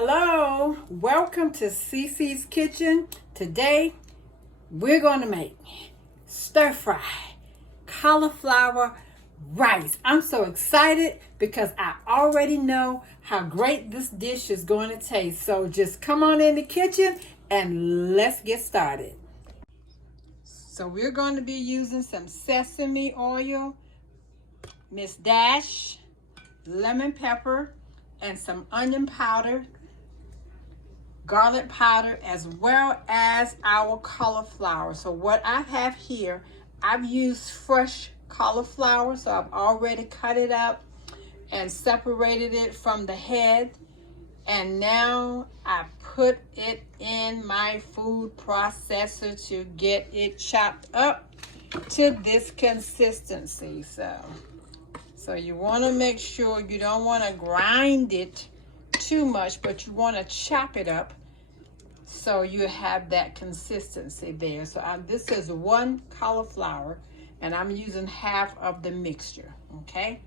Hello, welcome to Cece's Kitchen. Today we're going to make stir fry cauliflower rice. I'm so excited because I already know how great this dish is going to taste. So just come on in the kitchen and let's get started. So we're going to be using some sesame oil, Miss Dash, lemon pepper, and some onion powder, garlic powder, as well as our cauliflower. So what I have here, I've used fresh cauliflower, so I've already cut it up and separated it from the head, and now I put it in my food processor to get it chopped up to this consistency. So you want to make sure you don't want to grind it too much, but you want to chop it up so you have that consistency there. So this is one cauliflower, and I'm using half of the mixture, okay?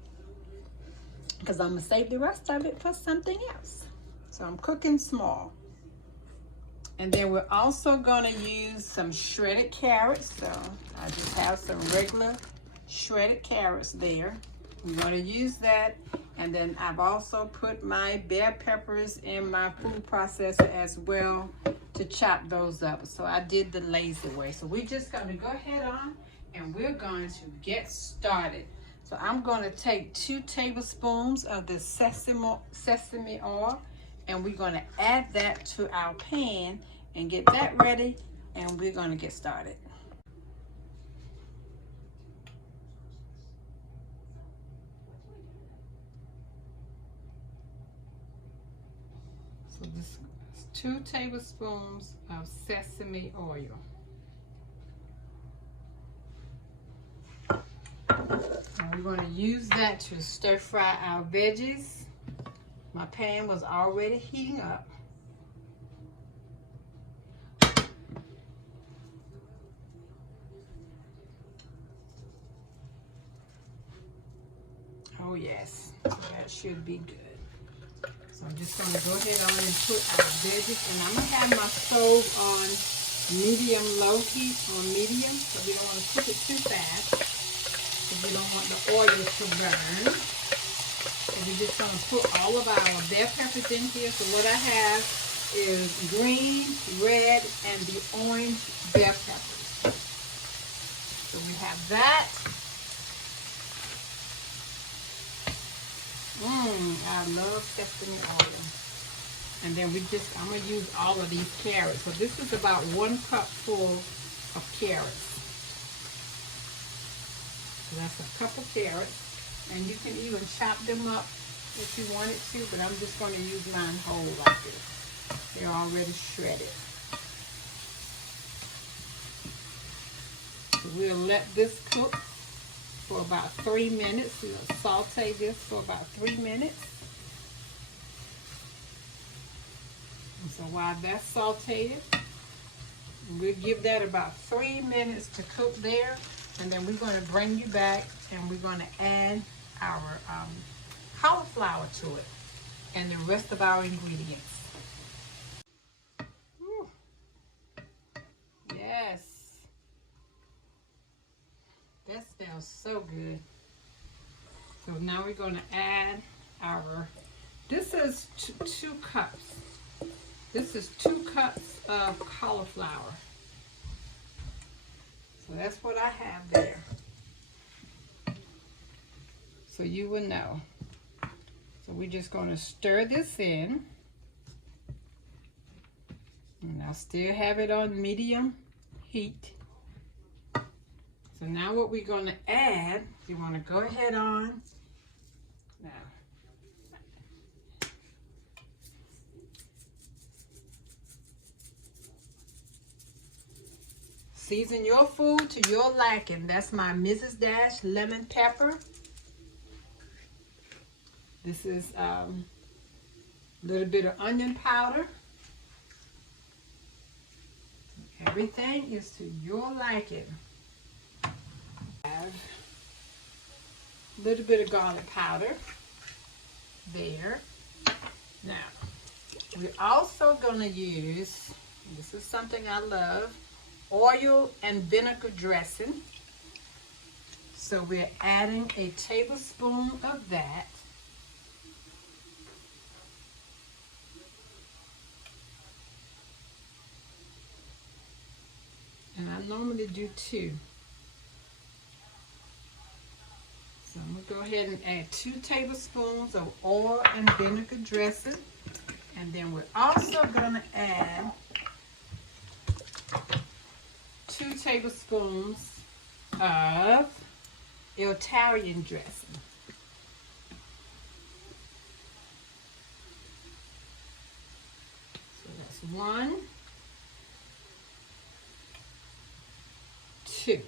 Because I'm going to save the rest of it for something else. So I'm cooking small. And then we're also going to use some shredded carrots. So I just have some regular shredded carrots there. We're going to use that. And then I've also put my bell peppers in my food processor as well to chop those up. So I did the lazy way. So we're just going to go ahead on and we're going to get started. So I'm going to take 2 tablespoons of the sesame oil, and we're going to add that to our pan and get that ready, and we're going to get started. So this is 2 tablespoons of sesame oil. And we're going to use that to stir fry our veggies. My pan was already heating up. Oh yes, that should be good. So I'm just going to go ahead on and put our veggies, and I'm going to have my stove on medium-low heat, on medium, so we don't want to cook it too fast, because we don't want the oil to burn. So we're just going to put all of our bell peppers in here. So what I have is green, red, and the orange bell peppers. So we have that. I love sesame oil. And then I'm going to use all of these carrots. So this is about 1 cup full of carrots. So that's a cup of carrots. And you can even chop them up if you wanted to, but I'm just going to use mine whole like this. They're already shredded. So we'll let this cook for about 3 minutes. We'll saute this for about 3 minutes. And so while that's sauteed, we'll give that about 3 minutes to cook there. And then we're going to bring you back and we're going to add our cauliflower to it and the rest of our ingredients. Whew. Yes. That smells so good. So now we're going to add this is 2 cups. This is 2 cups of cauliflower. So that's what I have there. So you will know. So we're just going to stir this in. And I still have it on medium heat. So now what we're going to add, you want to go ahead on. Now, season your food to your liking. That's my Mrs. Dash lemon pepper. This is a little bit of onion powder. Everything is to your liking. Have a little bit of garlic powder there. Now, We're also going to use, this is something I love, oil and vinegar dressing. So we're adding a tablespoon of that. And I normally do 2. So I'm going to go ahead and add 2 tablespoons of oil and vinegar dressing. And then we're also going to add 2 tablespoons of Italian dressing. So that's 1, 2.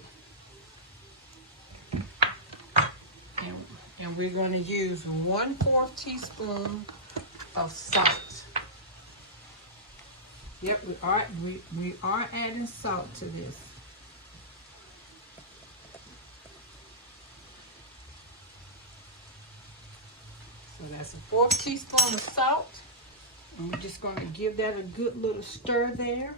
And we're going to use 1/4 teaspoon of salt. Yep, we are adding salt to this. So that's 1/4 teaspoon of salt. And we're just going to give that a good little stir there.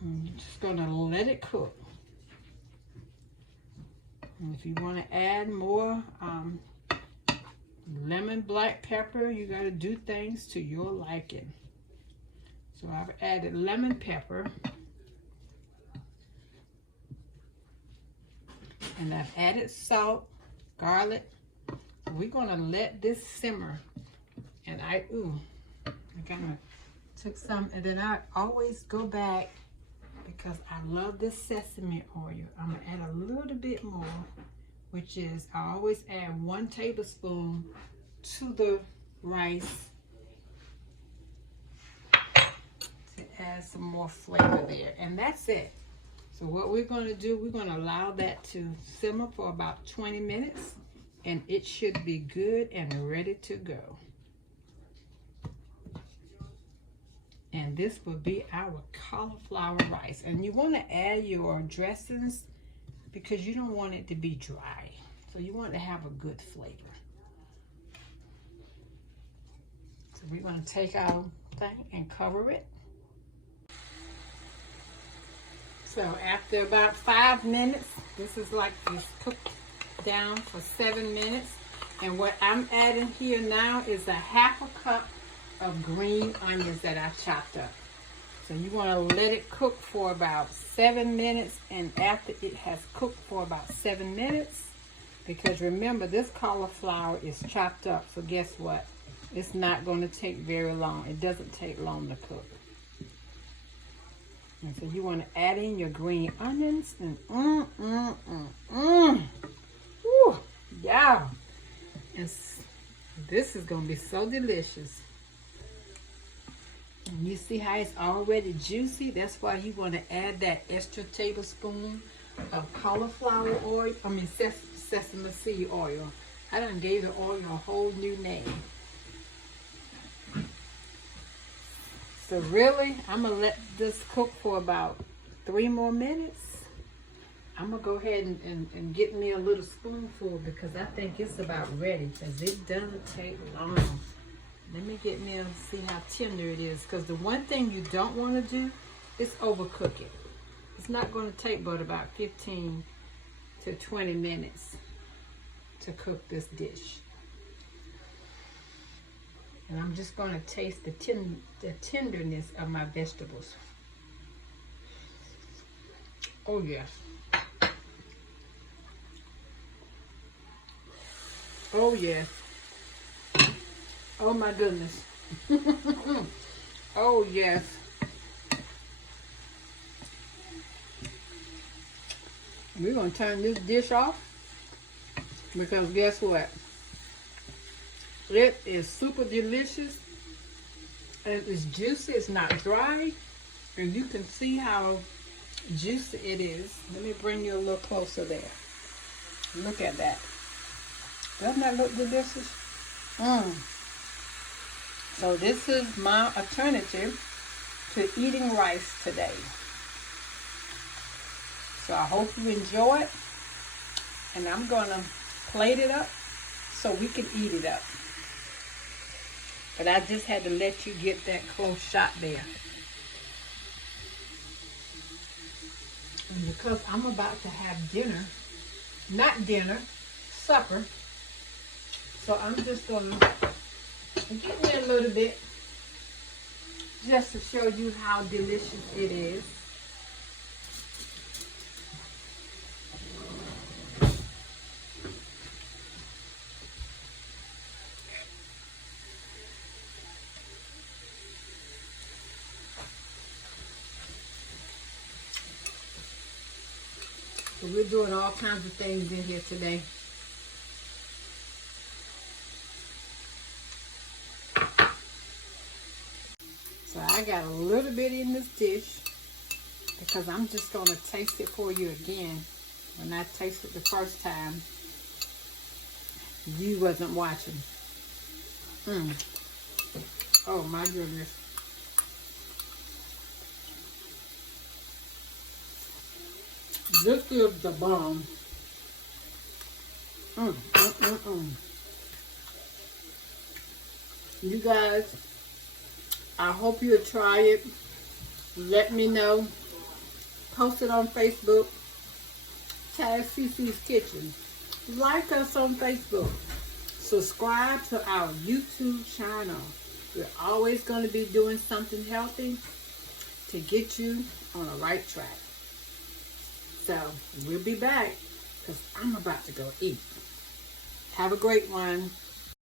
And you're just going to let it cook. And if you want to add more lemon black pepper, you got to do things to your liking. So I've added lemon pepper. And I've added salt, garlic. So we're going to let this simmer. And I kind of took some, and then I always go back because I love this sesame oil. I'm going to add a little bit more, which is I always add 1 tablespoon to the rice to add some more flavor there. And that's it. So what we're going to do, we're going to allow that to simmer for about 20 minutes, and it should be good and ready to go. And this will be our cauliflower rice. And you want to add your dressings because you don't want it to be dry. So you want to have a good flavor. So we're going to take our thing and cover it. So after about 5 minutes, this is like it's cooked down for 7 minutes. And what I'm adding here now is 1/2 cup of green onions that I chopped up. So you want to let it cook for about 7 minutes, and after it has cooked for about 7 minutes, because remember this cauliflower is chopped up, so guess what? It's not going to take very long. It doesn't take long to cook. And so you want to add in your green onions and Woo, yeah. And this is going to be so delicious. And you see how it's already juicy? That's why you want to add that extra tablespoon of cauliflower oil. I mean sesame seed oil. I done gave the oil a whole new name. So really, I'm going to let this cook for about 3 more minutes. I'm going to go ahead and get me a little spoonful because I think it's about ready, because it doesn't take long. Let me get me and see how tender it is, because the one thing you don't want to do is overcook it. It's not going to take but about 15 to 20 minutes to cook this dish. And I'm just going to taste the tenderness of my vegetables. Oh, yes. Oh, yes. Oh, my goodness. Oh, yes. We're going to turn this dish off because guess what? It is super delicious, and it's juicy. It's not dry, and you can see how juicy it is. Let me bring you a little closer there. Look at that. Doesn't that look delicious? So this is my alternative to eating rice today. So I hope you enjoy it, and I'm going to plate it up so we can eat it up. But I just had to let you get that close shot there. And because I'm about to have dinner, not dinner, supper, so I'm just going to get in a little bit just to show you how delicious it is. So we're doing all kinds of things in here today. So I got a little bit in this dish because I'm just going to taste it for you again. When I tasted it the first time, you wasn't watching. Oh my goodness. This is the bomb. You guys, I hope you'll try it. Let me know. Post it on Facebook. Tag CC's Kitchen. Like us on Facebook. Subscribe to our YouTube channel. We're always going to be doing something healthy to get you on the right track. So, we'll be back because I'm about to go eat. Have a great one.